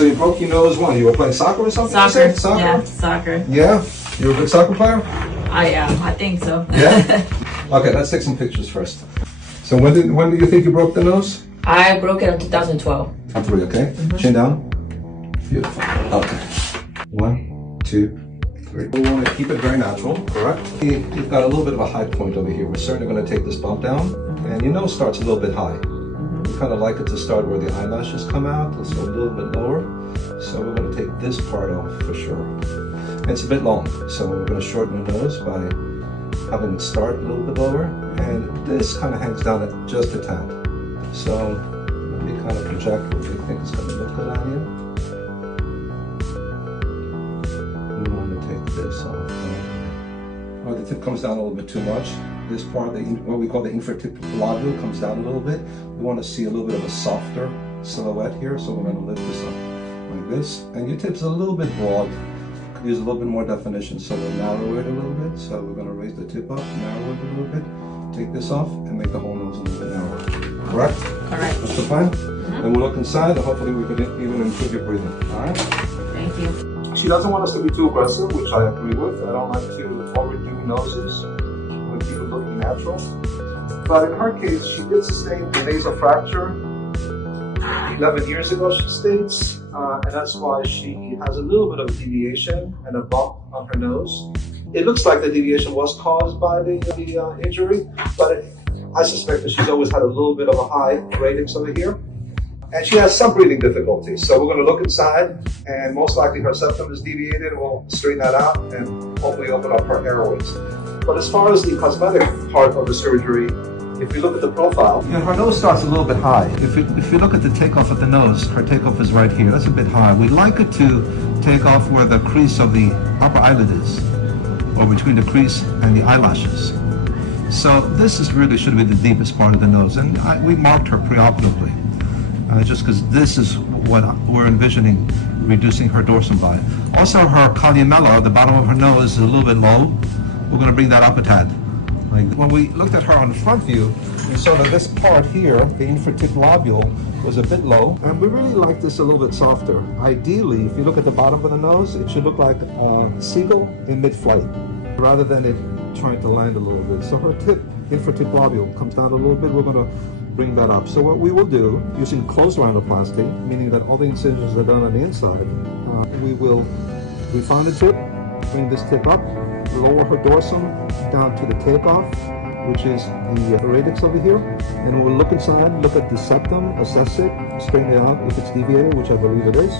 So you broke your nose when? You were playing soccer or something? Soccer. Soccer? Yeah, soccer. Yeah? You're a good soccer player? I think so. Yeah? Okay, let's take some pictures first. So when do you think you broke the nose? I broke it in 2012. On 3, okay? Chin down. Beautiful. Okay. 1, 2, 3. We want to keep it very natural, correct? You've got a little bit of a high point over here. We're certainly going to take this bump down, and your nose starts a little bit high. We kind of like it to start where the eyelashes come out. Let's go a little bit lower. So we're going to take this part off for sure. And it's a bit long, so we're going to shorten the nose by having it start a little bit lower, and this kind of hangs down at just a tad. So let me kind of project what we think is going to look good on you. We want to take this off. Oh, the tip comes down a little bit too much. This part, what we call the infratip lobule, comes down a little bit. We want to see a little bit of a softer silhouette here, so we're going to lift this up like this. And your tip's a little bit broad. Could use a little bit more definition, so we'll narrow it a little bit. So we're going to raise the tip up, narrow it a little bit, take this off, and make the whole nose a little bit narrower. Correct? Correct. That's the plan? And we'll look inside, and hopefully we can even improve your breathing. All right? Thank you. She doesn't want us to be too aggressive, which I agree with. I don't like to overdo noses when people looking natural. But in her case, she did sustain a nasal fracture 11 years ago, she states, and that's why she has a little bit of a deviation and a bump on her nose. It looks like the deviation was caused by the injury, but I suspect that she's always had a little bit of a high radix over here. And she has some breathing difficulties. So we're going to look inside, and most likely her septum is deviated. We'll straighten that out and hopefully open up her airways. But as far as the cosmetic part of the surgery, if you look at the profile, her nose starts a little bit high. If you look at the takeoff at the nose, her takeoff is right here. That's a bit high. We'd like it to take off where the crease of the upper eyelid is, or between the crease and the eyelashes. So this really should be the deepest part of the nose, and we marked her preoperatively. Just because this is what we're envisioning reducing her dorsum by. Also, her columella, the bottom of her nose, is a little bit low. We're going to bring that up a tad. Like when we looked at her on the front view, we saw that this part here, the infratip lobule, was a bit low, and we really like this a little bit softer. Ideally, if you look at the bottom of the nose, it should look like a seagull in mid-flight, rather than it trying to land a little bit. So her infratip lobule comes down a little bit. We're going to bring that up. So what we will do, using closed rhinoplasty, meaning that all the incisions are done on the inside, we will refine the tip, bring this tip up, lower her dorsum down to the takeoff, which is the radix over here, and we'll look inside, look at the septum, assess it, straighten it out if it's deviated, which I believe it is.